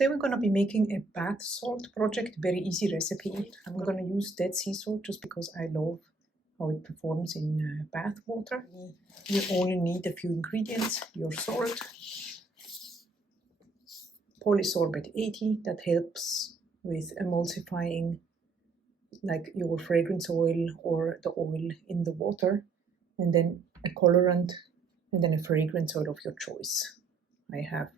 Today we're going to be making a bath salt project, very easy recipe. I'm going to use Dead Sea salt just because I love how it performs in bath water. You only need a few ingredients: your salt, polysorbate 80 that helps with emulsifying like your fragrance oil or the oil in the water, and then a colorant, and then a fragrance oil of your choice. I have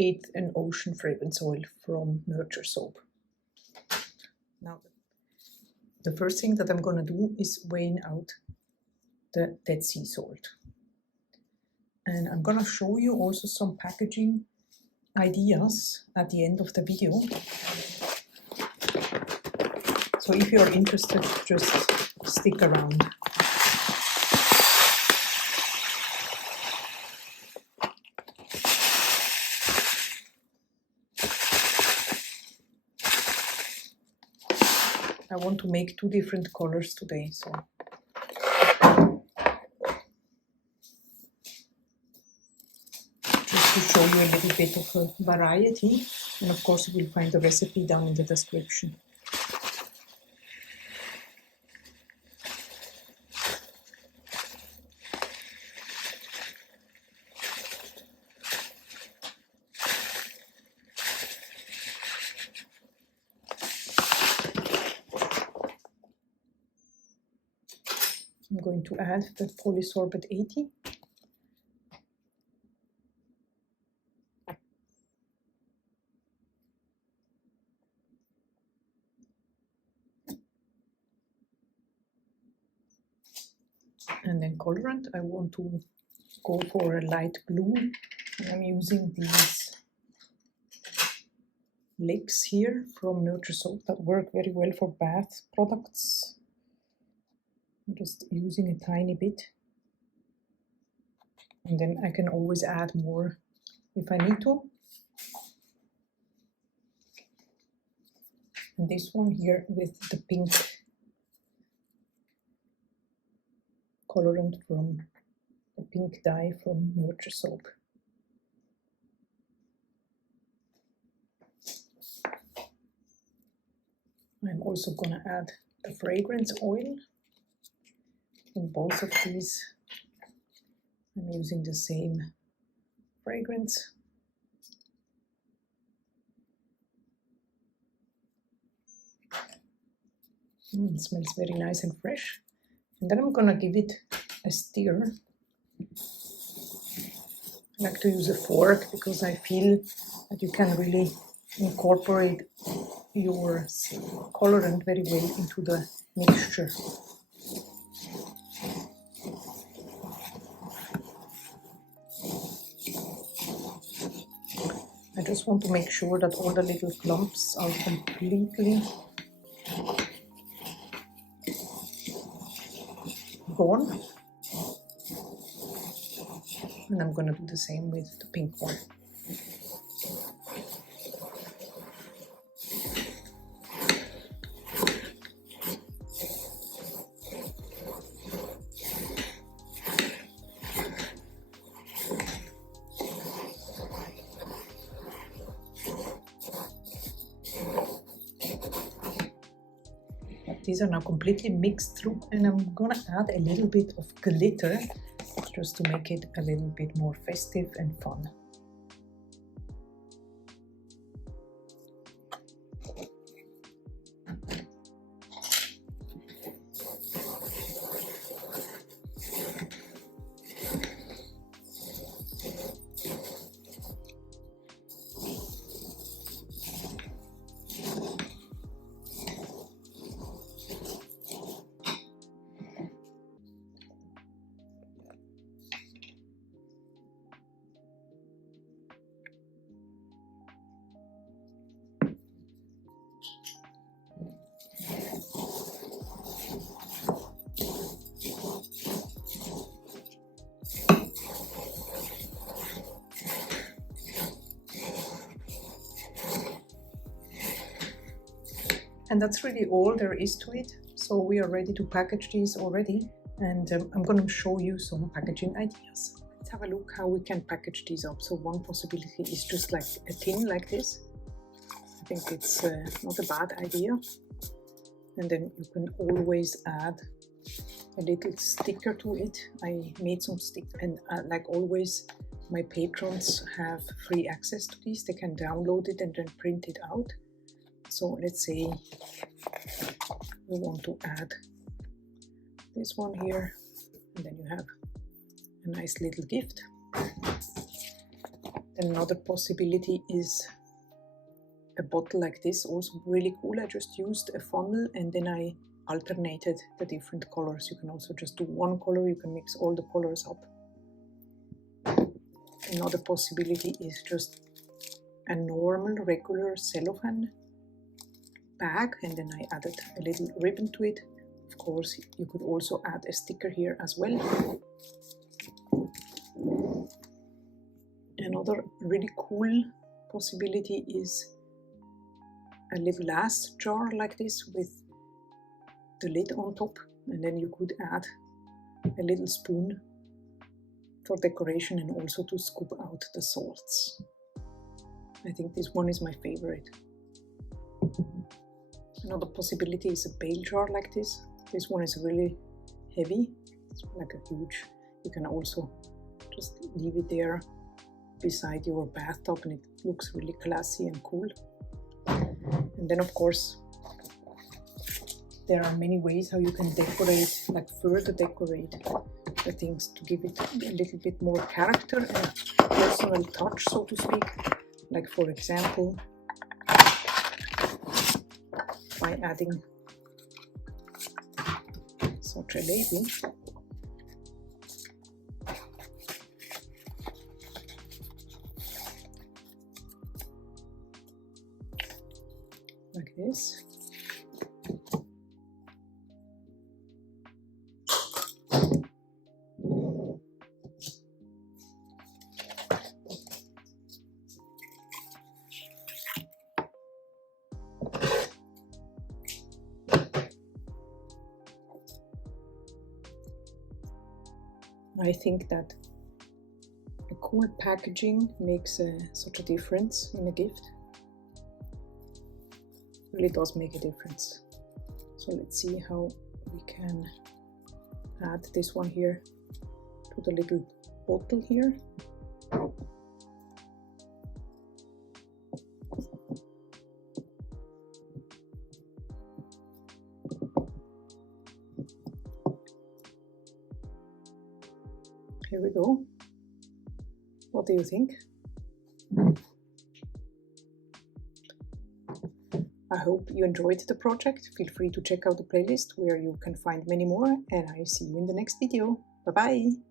8th and Ocean fragrance oil from Nurture Soap. Now, the first thing that I'm going to do is weighing out the Dead Sea salt. And I'm going to show you also some packaging ideas at the end of the video. So if you're interested, just stick around. I want to make 2 different colors today, so just to show you a little bit of a variety, and of course you will find the recipe down in the description. I'm going to add the polysorbate 80. And then colorant, I want to go for a light blue. I'm using these licks here from Nurture Soap that work very well for bath products. I'm just using a tiny bit, and then I can always add more if I need to. And this one here with the pink colorant from the pink dye from Nurture Soap. I'm also going to add the fragrance oil. In both of these, I'm using the same fragrance. It smells very nice and fresh. And then I'm going to give it a stir. I like to use a fork because I feel that you can really incorporate your colorant very well into the mixture. I just want to make sure that all the little clumps are completely gone. And I'm going to do the same with the pink one. These are now completely mixed through, and I'm gonna add a little bit of glitter just to make it a little bit more festive and fun. And that's really all there is to it. So we are ready to package these already, and I'm going to show you some packaging ideas. let's have a look how we can package these up. So one possibility is just like a tin like this. I think it's not a bad idea. And then you can always add a little sticker to it. I made some stick, and like always, my patrons have free access to these. They can download it and then print it out. So let's say we want to add this one here, and then you have a nice little gift. Then another possibility is a bottle like this, also really cool. I just used a funnel and then I alternated the different colors. You can also just do one color, you can mix all the colors up. Another possibility is just a normal regular cellophane bag, and then I added a little ribbon to it. Of course, you could also add a sticker here as well. Another really cool possibility is a little glass jar like this with the lid on top, and then you could add a little spoon for decoration and also to scoop out the salts. I think this one is my favorite. Another possibility is a bale jar like this. This one is really heavy, it's like a huge. You can also just leave it there beside your bathtub and it looks really classy and cool. And then of course there are many ways how you can decorate, like further decorate the things to give it a little bit more character and personal touch, so to speak. Like for example, by adding such a label. Like this. I think that a cool packaging makes such a difference in a gift. Really does make a difference. So let's see how we can add this one here to the little bottle here. Here we go. What do you think? I hope you enjoyed the project. Feel free to check out the playlist where you can find many more, and I see you in the next video. Bye bye!